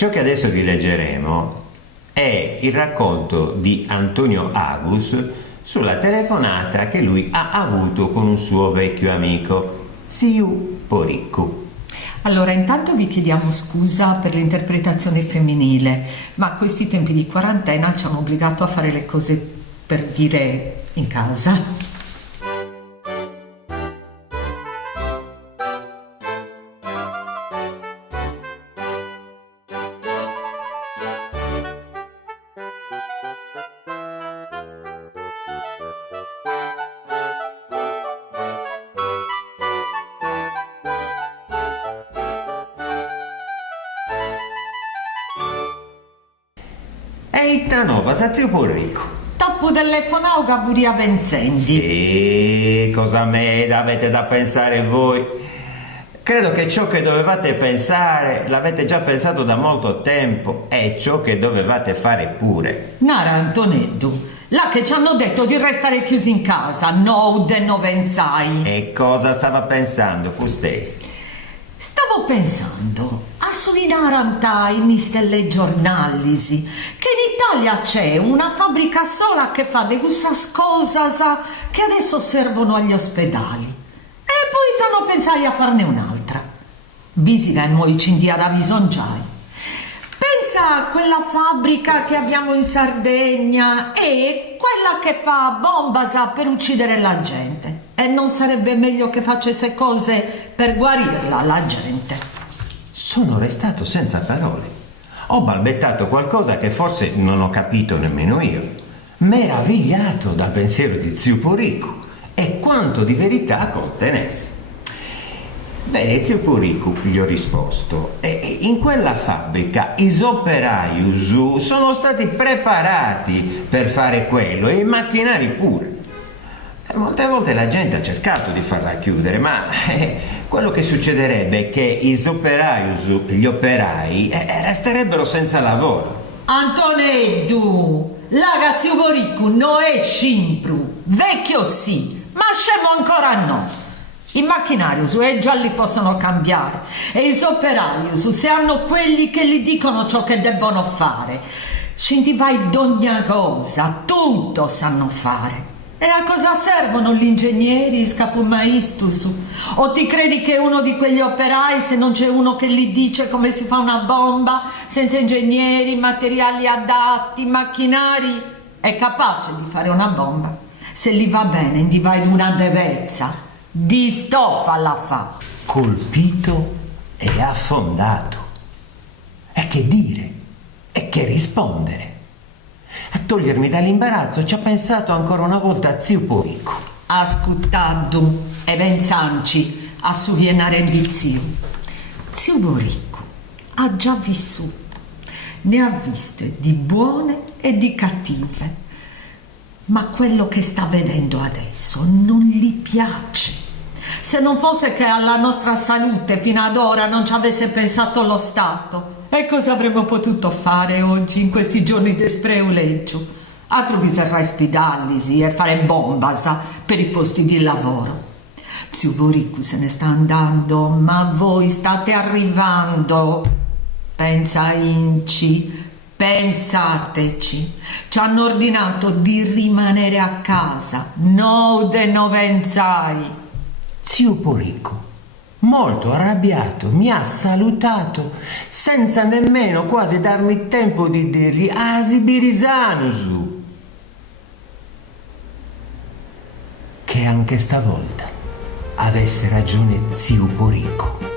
Ciò che adesso vi leggeremo è il racconto di Antonio Agus sulla telefonata che lui ha avuto con un suo vecchio amico, Ziu Poriccu. Allora, intanto vi chiediamo scusa per l'interpretazione femminile, ma questi tempi di quarantena ci hanno obbligato a fare le cose per dire in casa. Eita nova, sa Ziu Poriccu. Tappo telefonau che vuria venzendi. E cosa me avete da pensare voi? Credo che ciò che dovevate pensare l'avete già pensato da molto tempo e ciò che dovevate fare pure. Nara Antoneddu, là che ci hanno detto di restare chiusi in casa, no de no venzai. E cosa stava pensando, Fustei? Stavo pensando a Suinarantai in stelle giornalisi che in Italia c'è una fabbrica sola che fa de queste cose che adesso servono agli ospedali e poi t'hanno pensato a farne un'altra. Visiga e noi ci india da bisongiai. Pensa a quella fabbrica che abbiamo in Sardegna e quella che fa bombasa per uccidere la gente. E non sarebbe meglio che facesse cose per guarirla la gente? Sono restato senza parole. Ho balbettato qualcosa che forse non ho capito nemmeno io. Meravigliato dal pensiero di Ziu Poriccu e quanto di verità contenesse. Beh, Ziu Poriccu, gli ho risposto, in quella fabbrica i operai sono stati preparati per fare quello e i macchinari pure. Molte volte la gente ha cercato di farla chiudere, ma quello che succederebbe è che gli operai resterebbero senza lavoro. Antoneddu, la Ziu Poriccu non è scimpru, vecchio sì, ma scemo ancora no. I macchinari già li possono cambiare e i operai se hanno quelli che gli dicono ciò che debbono fare. Scinti vai d'ogni cosa, tutto sanno fare. E a cosa servono gli ingegneri, scapumaistus? O ti credi che uno di quegli operai, se non c'è uno che gli dice come si fa una bomba, senza ingegneri, materiali adatti, macchinari, è capace di fare una bomba? Se gli va bene, gli vai d'una devezza, di stoffa la fa. Colpito e affondato. E che dire? E che rispondere? A togliermi dall'imbarazzo ci ha pensato ancora una volta Ziu Poriccu. Ascoltaddu e venzanci a suvienare di Ziu. Ziu Poriccu ha già vissuto, ne ha viste di buone e di cattive, ma quello che sta vedendo adesso non gli piace. Se non fosse che alla nostra salute fino ad ora non ci avesse pensato lo Stato, e cosa avremmo potuto fare oggi in questi giorni di spreuleggio? Altro che serrare spidallisi e fare bombasa per i posti di lavoro. Ziu Poriccu se ne sta andando, ma voi state arrivando. Pensa Inci, pensateci. Ci hanno ordinato di rimanere a casa, no de no venzai. Ziu Poriccu, molto arrabbiato, mi ha salutato senza nemmeno quasi darmi tempo di dirgli Asibirisanusu. Che anche stavolta avesse ragione Ziu Poriccu.